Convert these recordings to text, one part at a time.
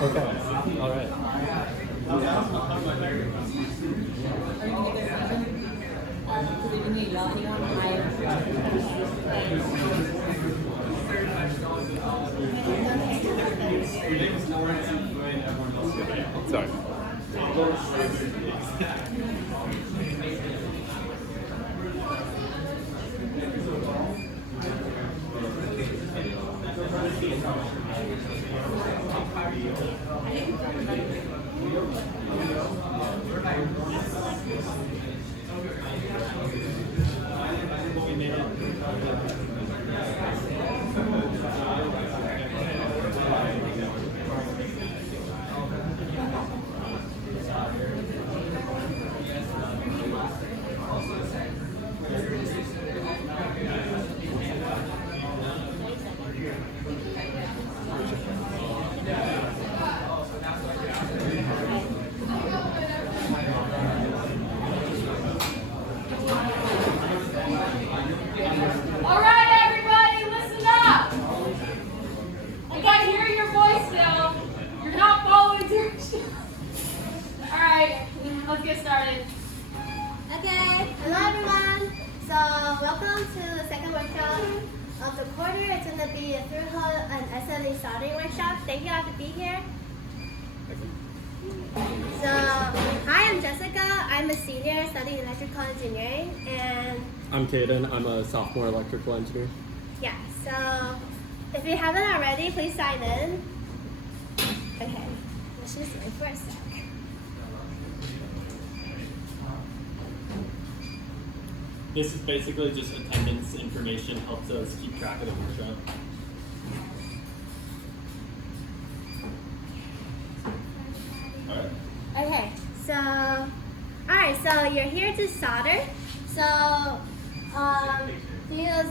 Okay, all right. Sorry. Let's get started. Okay, hello everyone. So welcome to the second workshop of the quarter. It's going to be a through-hole and SMD soldering workshop. Thank you all for being here. So, hi, I'm Jessica. I'm a senior studying electrical engineering, and I'm Caden. I'm a sophomore electrical engineer. yeah. So, if you haven't already, please sign in. Okay, let's just wait for a sec. This is basically just attendance information, helps us keep track of the workshop. Okay, so, alright, so you're here to solder. So,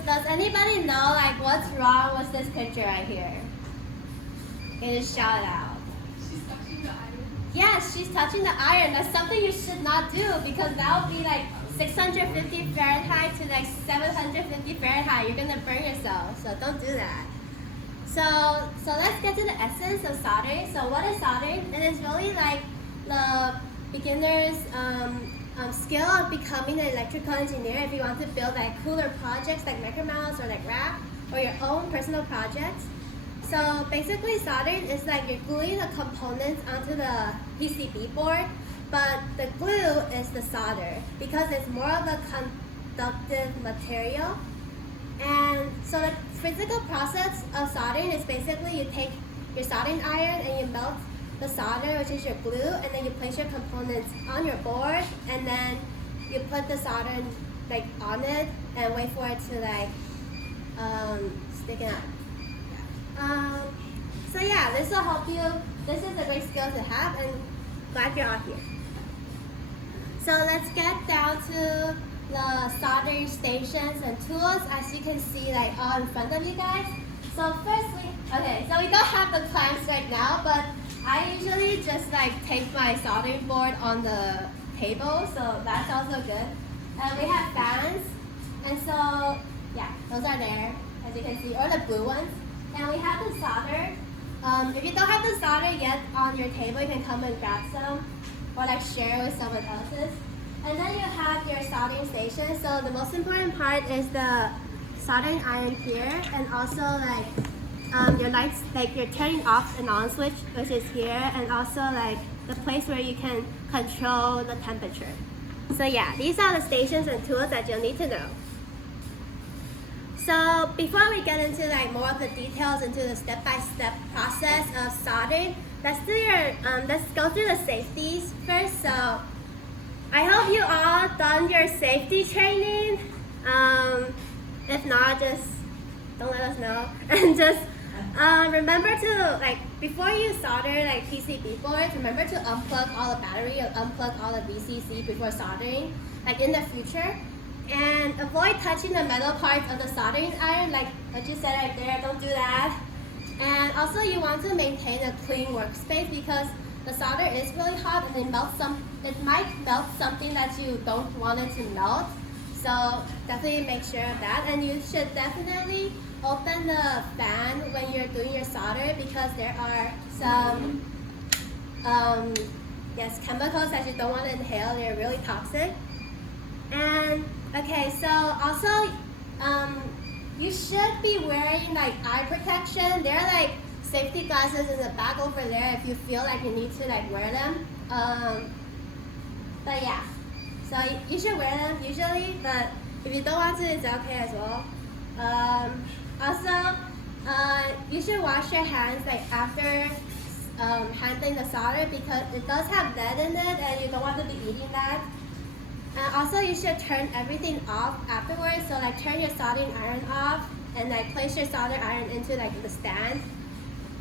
does anybody know like what's wrong with this picture right here? Can you shout out? She's touching the iron. Yes, she's touching the iron. That's something you should not do because that would be like 650 Fahrenheit to like 750 Fahrenheit. You're gonna burn yourself, so don't do that. So let's get to the essence of soldering. So what is soldering? It is really like the beginner's skill of becoming an electrical engineer if you want to build like cooler projects like micromounts or like rack or your own personal projects. So basically soldering is like you're gluing the components onto the PCB board, but the glue is the solder because it's more of a conductive material. And so the physical process of soldering is basically you take your soldering iron and you melt the solder, which is your glue, and then you place your components on your board, and then you put the solder like on it and wait for it to like stick it up. So yeah, this will help you. This is a great skill to have, and glad you're all here. So let's get down to the soldering stations and tools, as you can see like all in front of you guys. So first so we don't have the clamps right now, but I usually just like take my soldering board on the table, so that's also good. And we have fans, and so yeah, those are there, as you can see, or the blue ones. And we have the solder. If you don't have the solder yet on your table, you can come and grab some, or like share with someone else's. And then you have your soldering station. So the most important part is the soldering iron here, and also like your lights, like your turning off and on switch, which is here, and also like the place where you can control the temperature. So yeah, these are the stations and tools that you'll need to know. So before we get into like more of the details into the step-by-step process of soldering, let's go through the safeties first. So I hope you all done your safety training. If not, just don't let us know. And just remember to, like, before you solder like PCB boards, remember to unplug all the battery or unplug all the VCC before soldering, like in the future. And avoid touching the metal parts of the soldering iron, like what you said right there, don't do that. And also you want to maintain a clean workspace because the solder is really hot and it might melt something that you don't want it to melt. So definitely make sure of that. And you should definitely open the fan when you're doing your solder because there are some chemicals that you don't want to inhale. They're really toxic. And okay, so also you should be wearing like eye protection. There are like safety glasses in the back over there if you feel like you need to like wear them. But yeah, so you should wear them usually, but if you don't want to, it's okay as well. Also, you should wash your hands like after handling the solder because it does have lead in it and you don't want to be eating that. And also you should turn everything off afterwards, so like turn your soldering iron off and like place your solder iron into like the stand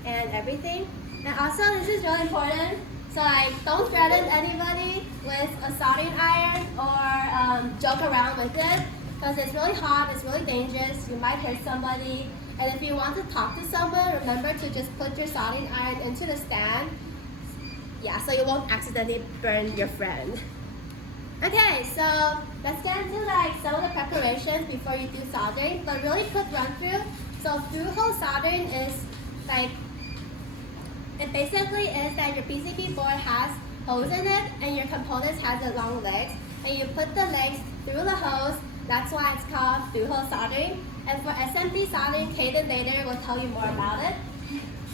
and everything. And also this is really important, so like don't threaten anybody with a soldering iron or joke around with it because it's really hot, it's really dangerous, you might hurt somebody. And if you want to talk to someone, remember to just put your soldering iron into the stand, yeah, so you won't accidentally burn your friend. Okay, so let's get into like some of the preparations before you do soldering, but really quick run through. So through-hole soldering is like, it basically is that your PCB board has holes in it and your components has the long legs, and you put the legs through the hose. That's why it's called through-hole soldering. And for SMD soldering, Kaden later will tell you more about it.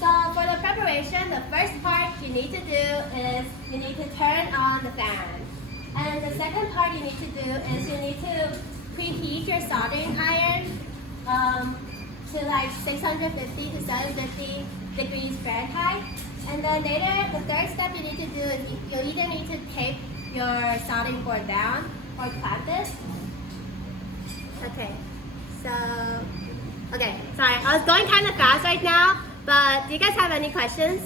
So for the preparation, the first part you need to do is you need to turn on the fan. And the second part you need to do is you need to preheat your soldering iron to like 650 to 750 degrees Fahrenheit. And then later, the third step you need to do is you either need to tape your soldering board down or clamp it. Okay, sorry, I was going kind of fast right now, but do you guys have any questions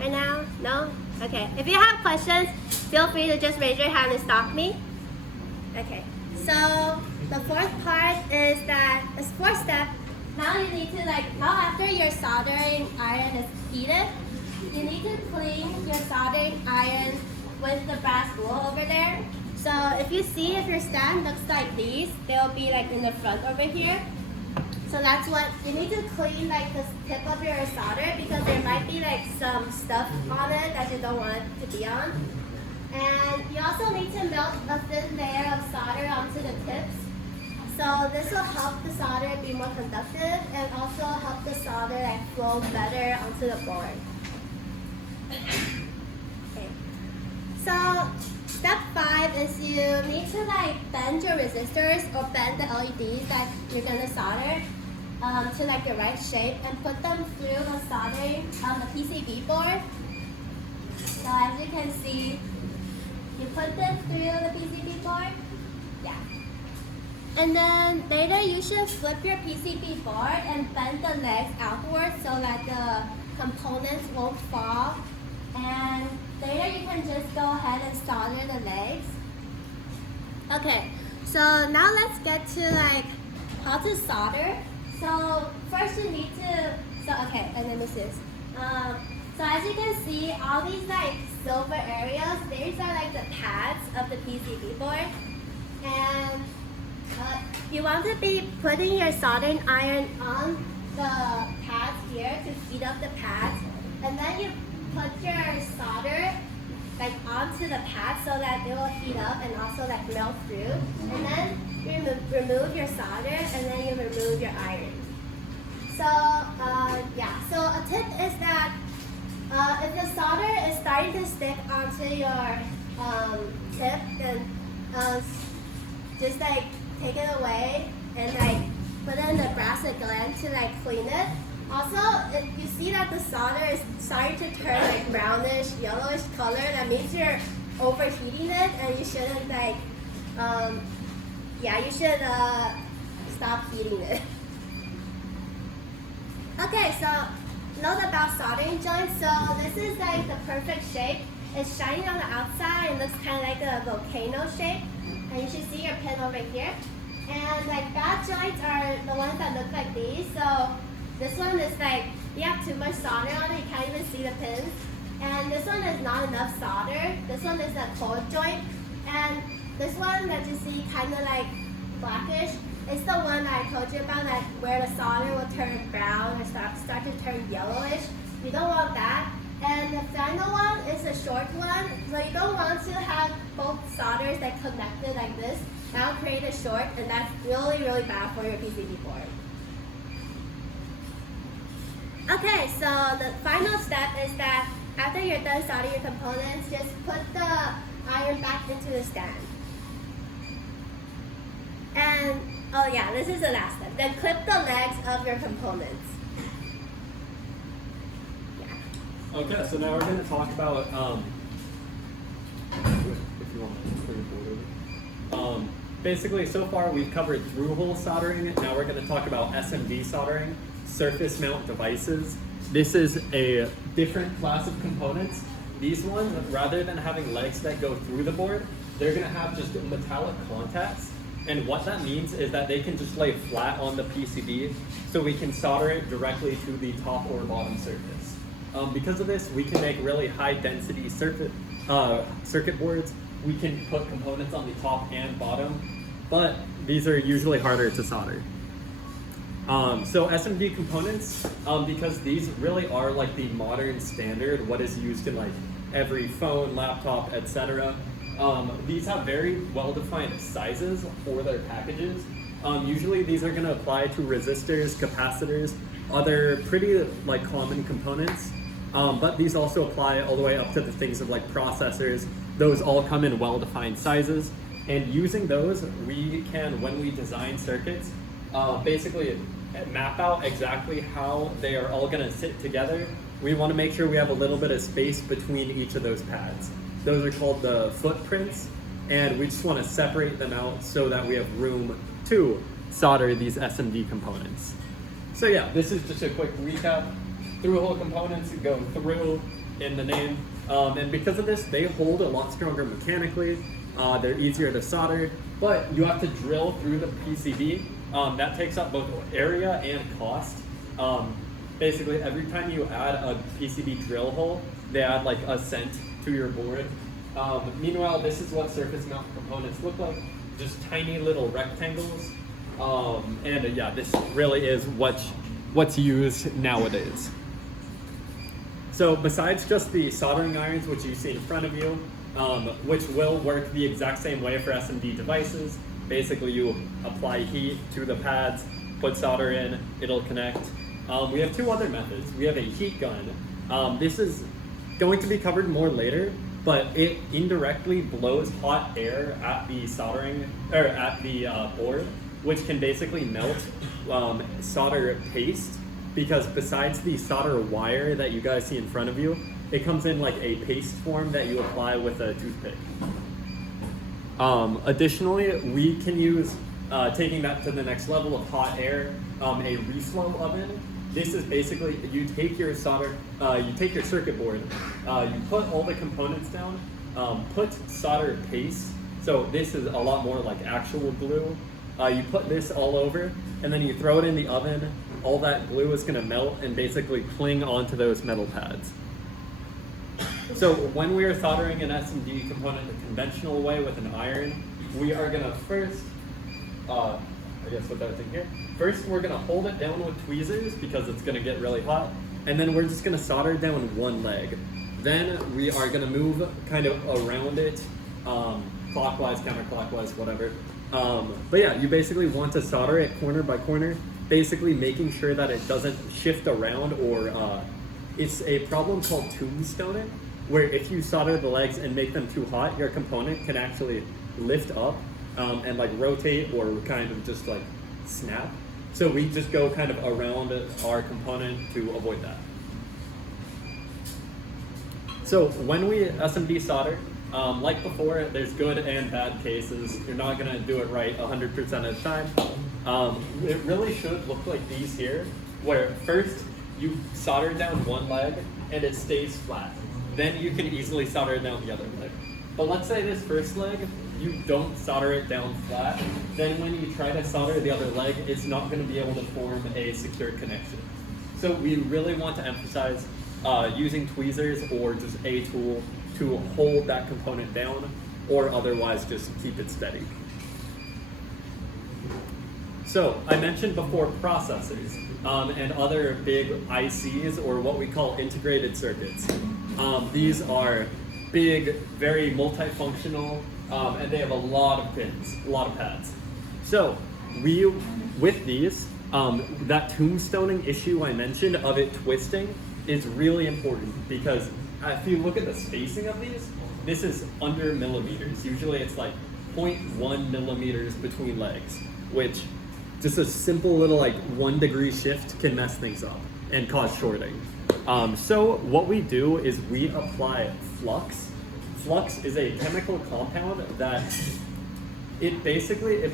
right now? No? Okay, if you have questions, feel free to just raise your hand and stop me. Okay, so the fourth part is that, this fourth step, now you need to now after your soldering iron is heated, you need to clean your soldering iron with the brass wool over there. So if you see, if your stand looks like these, they'll be like in the front over here. So that's what, you need to clean like the tip of your solder because there might be like some stuff on it that you don't want it to be on. And you also need to melt a thin layer of solder onto the tips. So this will help the solder be more conductive and also help the solder like flow better onto the board. Okay. So step 5 is you need to like bend your resistors or bend the LEDs that you're gonna solder to like the right shape and put them through the soldering on the PCB board. So as you can see, you put them through the PCB board. Yeah. And then later you should flip your PCB board and bend the legs outwards so that the components won't fall. And later you can just go ahead and solder the legs. Okay, so now let's get to like how to solder. So first you need to, and let me see this. So as you can see, all these like silver areas, these are like the pads of the PCB board. And you want to be putting your soldering iron on the pads here to heat up the pads. And then you put your solder like onto the pad so that it will heat up and also like melt through. And then remove your solder and then you remove your iron. So so a tip is that if the solder is starting to stick onto your tip, then just like take it away and like put it in the brass gland to like clean it. Also, if you see that the solder is starting to turn like brownish, yellowish color, that means you're overheating it, and you shouldn't like, you should stop heating it. Okay, so note about soldering joints. So this is like the perfect shape. It's shiny on the outside and looks kind of like a volcano shape. And you should see your pin over here. And like bad joints are the ones that look like these. So this one is like, you have too much solder on it, you can't even see the pins. And this one is not enough solder. This one is a cold joint. And this one that you see kind of like blackish, it's the one that I told you about, like where the solder will turn brown or start to turn yellowish. You don't want that. And the final one is a short one, so you don't want to have both solders that connected like this. That will create a short, and that's really, really bad for your PCB board. Okay, so the final step is that after you're done soldering your components, just put the iron back into the stand. And, oh yeah, this is the last step. Then clip the legs of your components. Okay, so now we're going to talk about, if you want to clear the board over. Basically, so far we've covered through-hole soldering. Now we're going to talk about SMD soldering, surface mount devices. This is a different class of components. These ones, rather than having legs that go through the board, they're going to have just metallic contacts. And what that means is that they can just lay flat on the PCB, so we can solder it directly to the top or bottom surface. Because of this, we can make really high density circuit boards. We can put components on the top and bottom, but these are usually harder to solder. So SMD components, because these really are like the modern standard, what is used in like every phone, laptop, etc. These have very well-defined sizes for their packages. Usually these are going to apply to resistors, capacitors, other pretty like common components. But these also apply all the way up to the things of like processors. Those all come in well-defined sizes. And using those, we can, when we design circuits, basically map out exactly how they are all gonna sit together. We wanna make sure we have a little bit of space between each of those pads. Those are called the footprints, and we just wanna separate them out so that we have room to solder these SMD components. So yeah, this is just a quick recap. Through-hole components go through in the name, and because of this, they hold a lot stronger mechanically. They're easier to solder, but you have to drill through the PCB. That takes up both area and cost. Basically, every time you add a PCB drill hole, they add like a cent to your board. Meanwhile, this is what surface mount components look like, just tiny little rectangles. And yeah, this really is what's used nowadays. So besides just the soldering irons, which you see in front of you, which will work the exact same way for SMD devices, basically you apply heat to the pads, put solder in, it'll connect. We have two other methods. We have a heat gun. This is going to be covered more later, but it indirectly blows hot air at the soldering, or at the board, which can basically melt solder paste, because besides the solder wire that you guys see in front of you, it comes in like a paste form that you apply with a toothpick. Additionally, we can use, taking that to the next level of hot air, a reflow oven. This is basically, you take your solder, you take your circuit board, you put all the components down, put solder paste. So this is a lot more like actual glue. You put this all over, and then you throw it in the oven. All that glue is going to melt and basically cling onto those metal pads. So when we are soldering an SMD component the conventional way with an iron, we are going to first, I guess with everything here, first we're going to hold it down with tweezers because it's going to get really hot, and then we're just going to solder down one leg. Then we are going to move kind of around it, clockwise, counterclockwise, whatever. But yeah, you basically want to solder it corner by corner, basically making sure that it doesn't shift around, or it's a problem called tombstoning, where if you solder the legs and make them too hot, your component can actually lift up and like rotate or kind of just like snap. So we just go kind of around our component to avoid that. So when we SMD solder, like before, there's good and bad cases. You're not gonna do it right 100% of the time. It really should look like these here, where first you solder down one leg and it stays flat. Then you can easily solder down the other leg. But let's say this first leg, you don't solder it down flat, then when you try to solder the other leg, it's not gonna be able to form a secure connection. So we really want to emphasize using tweezers or just a tool to hold that component down, or otherwise just keep it steady. So I mentioned before processors and other big ICs, or what we call integrated circuits. These are big, very multifunctional, and they have a lot of pins, a lot of pads. So with these, that tombstoning issue I mentioned of it twisting is really important, because if you look at the spacing of these, this is under millimeters. Usually it's like 0.1 millimeters between legs, which just a simple little like 1 degree shift can mess things up and cause shorting. So what we do is we apply flux. Flux is a chemical compound that it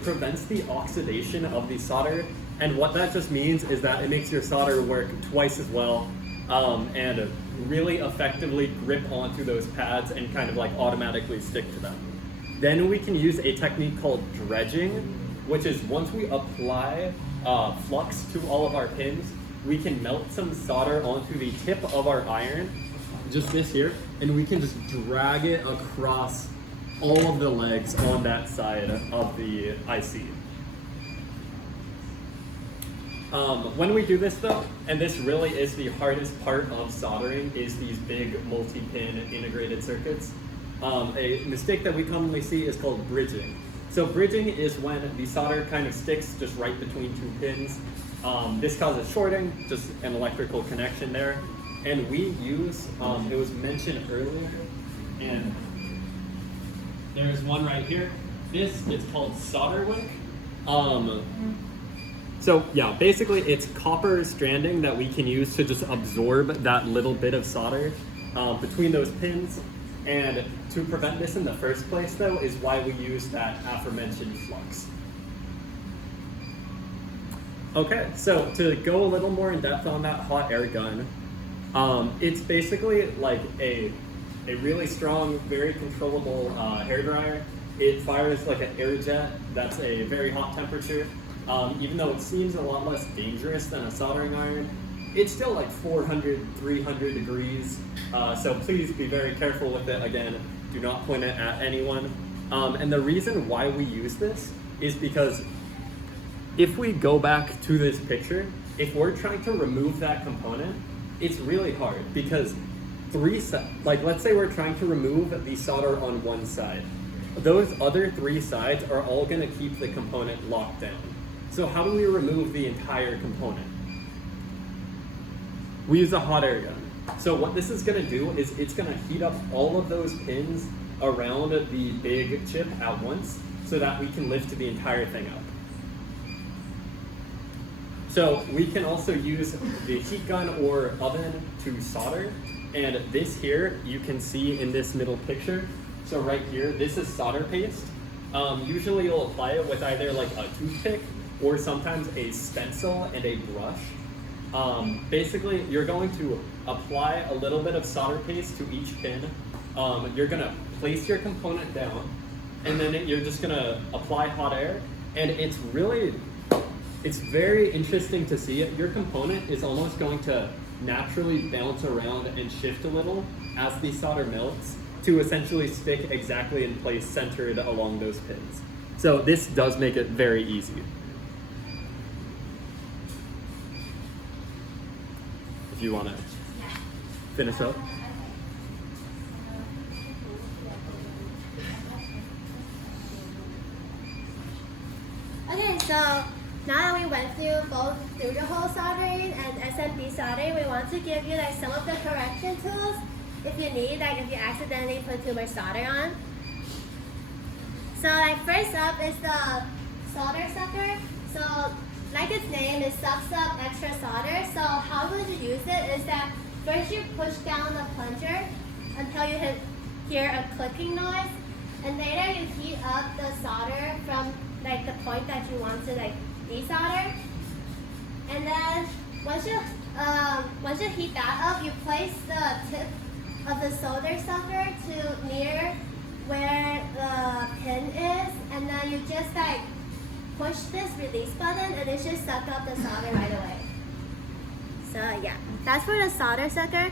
prevents the oxidation of the solder, and what that just means is that it makes your solder work twice as well and really effectively grip onto those pads and kind of like automatically stick to them. Then we can use a technique called dredging, which is once we apply flux to all of our pins, we can melt some solder onto the tip of our iron, just this here, and we can just drag it across all of the legs on that side of the IC. When we do this though, and this really is the hardest part of soldering, is these big multi-pin integrated circuits. A mistake that we commonly see is called bridging. So bridging is when the solder kind of sticks just right between two pins. This causes shorting, just an electrical connection there. And we use, it was mentioned earlier, and there's one right here. This is called solder wick. So yeah, basically it's copper stranding that we can use to just absorb that little bit of solder between those pins. And to prevent this in the first place though is why we use that aforementioned flux. Okay, so to go a little more in depth on that hot air gun, it's basically like a really strong, very controllable hair dryer. It fires like an air jet that's a very hot temperature. Even though it seems a lot less dangerous than a soldering iron, it's still like 400, 300 degrees. So please be very careful with it. Again, do not point it at anyone. And the reason why we use this is because if we go back to this picture, if we're trying to remove that component, it's really hard because let's say we're trying to remove the solder on one side. Those other three sides are all gonna keep the component locked down. So how do we remove the entire component? We use a hot air gun. So what this is gonna do is it's gonna heat up all of those pins around the big chip at once so that we can lift the entire thing up. So we can also use the heat gun or oven to solder. And this here, you can see in this middle picture. So right here, this is solder paste. Usually you'll apply it with either like a toothpick or sometimes a stencil and a brush. Basically, you're going to apply a little bit of solder paste to each pin. You're gonna place your component down, and then you're just gonna apply hot air. And it's very interesting to see it. Your component is almost going to naturally bounce around and shift a little as the solder melts to essentially stick exactly in place centered along those pins. So this does make it very easy. If you want to finish up. Okay, so now that we went through both through-the-hole soldering and SMD soldering, we want to give you like some of the correction tools if you need, like if you accidentally put too much solder on. So like first up is the solder sucker. So like its name, it sucks up extra solder. So how would you use it is that first you push down the plunger until you hear a clicking noise, and later you heat up the solder from like the point that you want to like desolder. And then once you heat that up, you place the tip of the solder sucker to near where the pin is, and then you just like push this release button and it should suck up the solder right away. So yeah, that's for the solder sucker.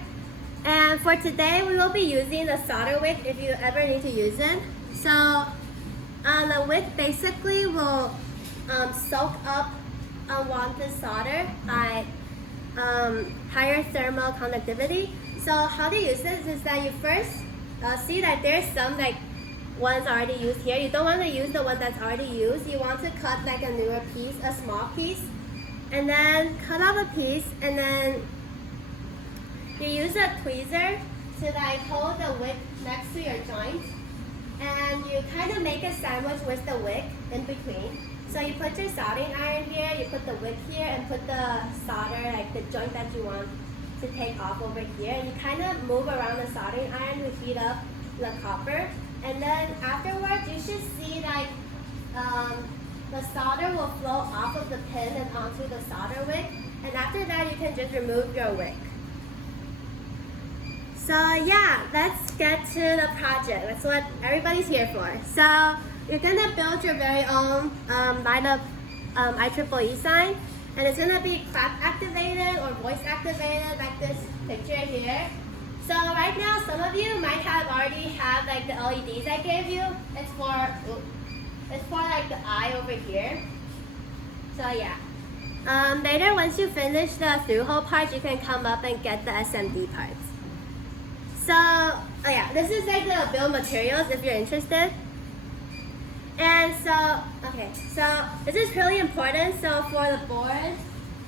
And for today, we will be using the solder wick if you ever need to use it. So the wick basically will soak up unwanted solder by higher thermal conductivity. So how to use this is that you first see that there's some like ones already used here. You don't want to use the one that's already used. You want to cut like a newer piece, a small piece, and then cut off a piece, and then you use a tweezer to like hold the wick next to your joint, and you kind of make a sandwich with the wick in between. So you put your soldering iron here, you put the wick here, and put the solder, like the joint that you want to take off over here. And you kind of move around the soldering iron to heat up the copper. And then afterwards, you should see like the solder will flow off of the pin and onto the solder wick. And after that, you can just remove your wick. So yeah, let's get to the project. That's what everybody's here for. So you're gonna build your very own light up IEEE sign, and it's gonna be clock activated or voice activated, like this picture here. So right now, some of you might have already had like the LEDs I gave you. It's for like the eye over here. So yeah. Later, once you finish the through-hole part, you can come up and get the SMD parts. So, oh yeah, this is like the build materials if you're interested. And so, okay, so this is really important. So for the board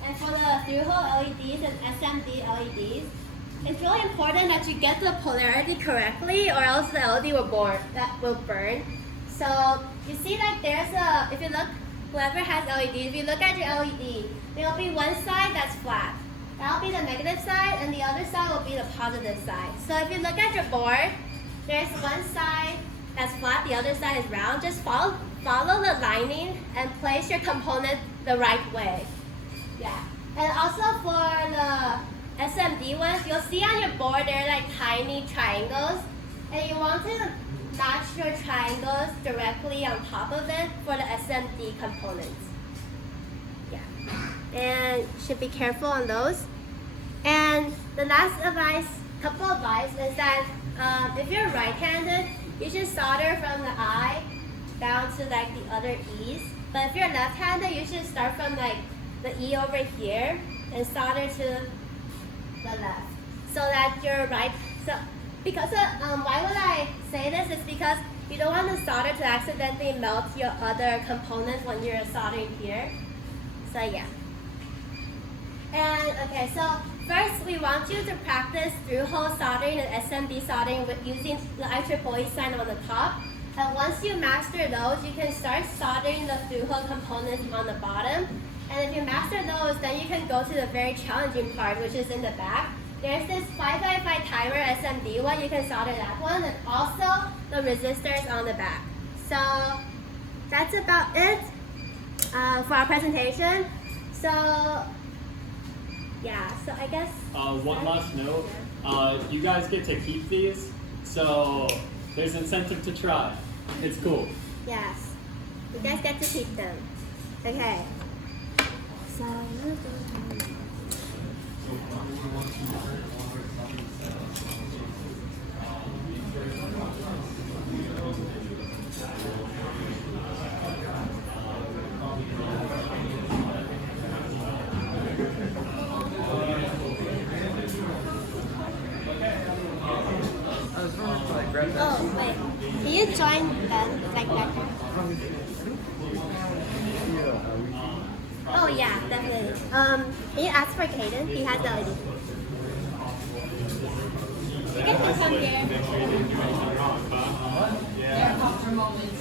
and for the through-hole LEDs and SMD LEDs, it's really important that you get the polarity correctly, or else the LED will burn. So you see like there's a, if you look, whoever has LEDs, if you look at your LED, there will be one side that's flat. That will be the negative side, and the other side will be the positive side. So if you look at your board, there's one side that's flat, the other side is round. Just follow the lining and place your component the right way. Yeah. And also for the SMD ones, you'll see on your board there are like tiny triangles, and you want to match your triangles directly on top of it for the SMD components. Yeah. And you should be careful on those. And the last couple of advice is that if you're right-handed, you should solder from the I down to like the other E's. But if you're left-handed, you should start from like the E over here and solder to the left, so that you're right. So because why would I say this? It's because you don't want the solder to accidentally melt your other components when you're soldering here. So yeah. And okay, so first we want you to practice through-hole soldering and SMD soldering with using the IEEE sign on the top. And once you master those, you can start soldering the through-hole components on the bottom. And if you master those, then you can go to the very challenging part, which is in the back. There's this 5x5 timer SMD one, you can solder that one, and also the resistors on the back. So that's about it for our presentation. So yeah, so I guess. One last note, you guys get to keep these, so there's incentive to try. It's cool. Yes, you guys get to keep them. Okay. So. Oh, wait. Can you join them like that? Oh, yeah, definitely. Can you ask for Caden? He has the LED. You can come here. There are moments.